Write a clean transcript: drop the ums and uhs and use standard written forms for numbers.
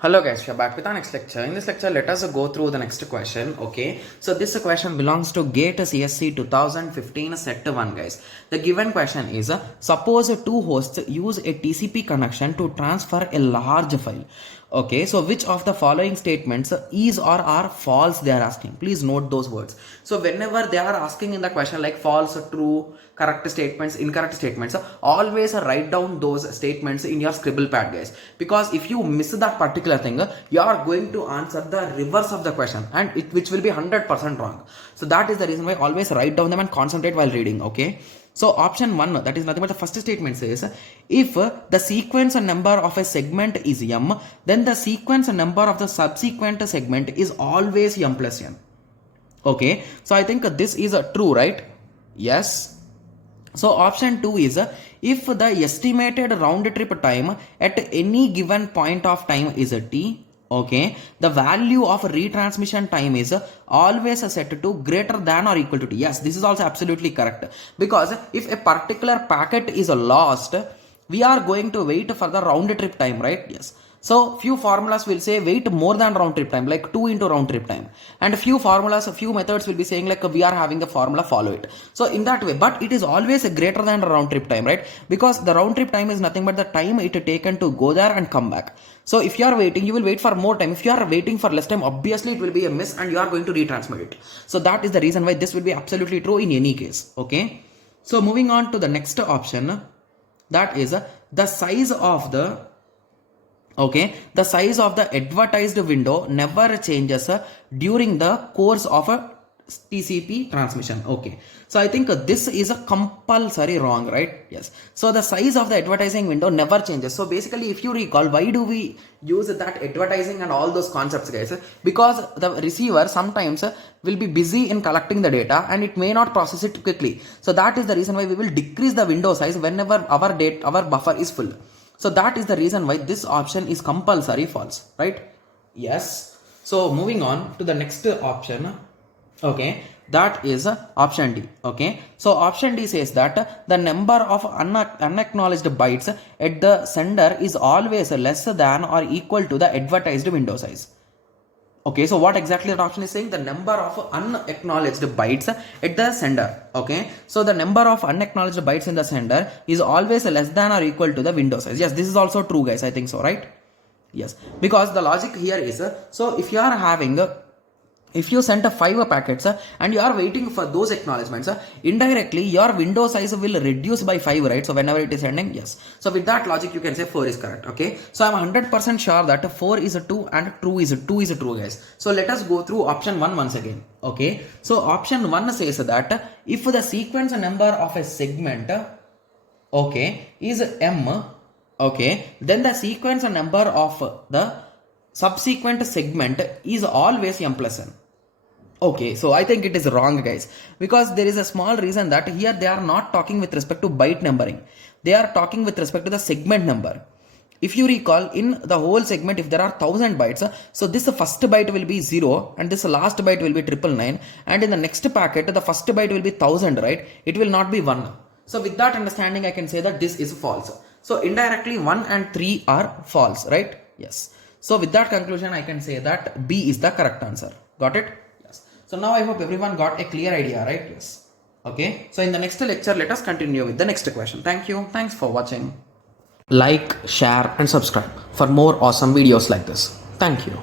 Hello guys, we are back with our next lecture. In this lecture, let us go through the next question. Okay, so this question belongs to GATE CSC 2015 set 1 guys. The given question is, suppose two hosts use a TCP connection to transfer a large file. Okay, so which of the following statements is or are false they are asking? Please note those words. So whenever they are asking in the question like false, true, correct statements, incorrect statements, always write down those statements in your scribble pad guys, because if you miss that particular thing, you are going to answer the reverse of the question and which will be 100% wrong. So that is the reason why always write down them and concentrate while reading. Okay, so option 1, that is nothing but the first statement says, if the sequence number of a segment is m, then the sequence number of the subsequent segment is always m plus n. Okay, so I think this is true, right? Yes. So option 2 is, if the estimated round trip time at any given point of time is t, okay, the value of retransmission time is always set to greater than or equal to t. Yes, this is also absolutely correct, because if a particular packet is lost, we are going to wait for the round trip time, right? Yes. So few formulas will say wait more than round trip time, like 2 into round trip time, and few methods will be saying like we are having the formula, follow it. So in that way, but it is always greater than round trip time, right? Because the round trip time is nothing but the time it taken to go there and come back. So if you are waiting, you will wait for more time. If you are waiting for less time, obviously it will be a miss and you are going to retransmit it. So that is the reason why this will be absolutely true in any case. Okay, so moving on to the next option, that is the size of the size of the advertised window never changes during the course of a TCP transmission. Okay, so I think this is a compulsory wrong, right? Yes. So the size of the advertising window never changes. So basically, if you recall, why do we use that advertising and all those concepts, guys? Because the receiver sometimes will be busy in collecting the data and it may not process it quickly. So that is the reason why we will decrease the window size whenever our buffer is full. So that is the reason why this option is compulsory false, right? Yes. So moving on to the next option, okay, that is option D. Okay, so option D says that the number of unacknowledged bytes at the sender is always less than or equal to the advertised window size. Okay, so what exactly that option is saying? The number of unacknowledged bytes at the sender. Okay, so the number of unacknowledged bytes in the sender is always less than or equal to the window size. Yes, this is also true, guys. I think so, right? Yes, because the logic here is, so if you are having if you send 5 packets and you are waiting for those acknowledgements, indirectly your window size will reduce by 5, right? So whenever it is sending, yes. So with that logic, you can say 4 is correct. Okay, so I'm 100% sure that 4 is a 2 and true is a 2 is a true, guys. So let us go through option 1 once again. Okay, so option 1 says that if the sequence number of a segment, okay, is m, okay, then the sequence number of the subsequent segment is always m plus n. Okay, so I think it is wrong, guys, because there is a small reason that here they are not talking with respect to byte numbering. They are talking with respect to the segment number. If you recall, in the whole segment, if there are 1000 bytes, so this first byte will be 0 and this last byte will be 999, and in the next packet, the first byte will be 1000, right? It will not be 1. So with that understanding, I can say that this is false. So indirectly 1 and 3 are false, right? Yes. So with that conclusion, I can say that B is the correct answer. Got it? Yes. So now I hope everyone got a clear idea, right? Yes. Okay. So in the next lecture, let us continue with the next question. Thank you. Thanks for watching. Like, share and subscribe for more awesome videos like this. Thank you.